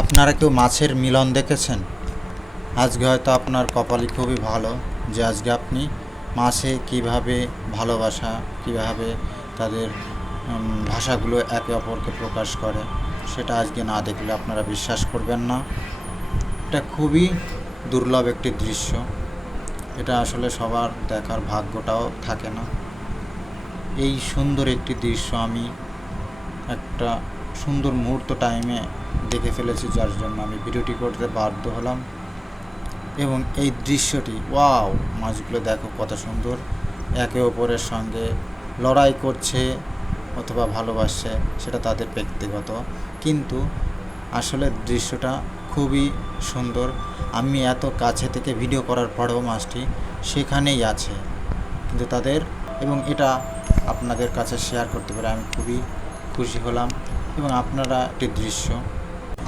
আপনারা কেউ মাছের মিলন দেখেছেন? আজকে হয়তো আপনার কপালই খুবই ভালো যে আজকে আপনি মাছে কিভাবে ভালোবাসা, কিভাবে তাদের ভাষাগুলো একে অপরকে প্রকাশ করে সেটা আজকে না দেখলে আপনারা বিশ্বাস করবেন না। এটা খুবই দুর্লভ একটি দৃশ্য। এটা আসলে সবার দেখার ভাগ্যটাও থাকে না। এই সুন্দর একটি দৃশ্য আমি একটা সুন্দর মুহূর্ত টাইমে দেখে ফেলেছি, যার জন্য আমি ভিডিওটি করতে বাধ্য হলাম। এবং এই দৃশ্যটি, ওয়াও, মাছগুলো দেখো কত সুন্দর, একে অপরের সঙ্গে লড়াই করছে অথবা ভালোবাসছে, সেটা তাদের ব্যক্তিগত, কিন্তু আসলে দৃশ্যটা খুবই সুন্দর। আমি এত কাছে থেকে ভিডিও করার পরেও মাছটি সেখানেই আছে, কিন্তু তাদের, এবং এটা আপনাদের কাছে শেয়ার করতে পেরে আমি খুবই খুশি হলাম। এবং আপনারা একটি দৃশ্য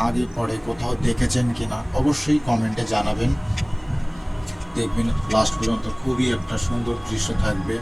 আগে পরে কোথাও দেখেছেন কিনা অবশ্যই কমেন্টে জানাবেন। দেখবেন লাস্ট পর্যন্ত খুবই একটা সুন্দর দৃশ্য থাকবে।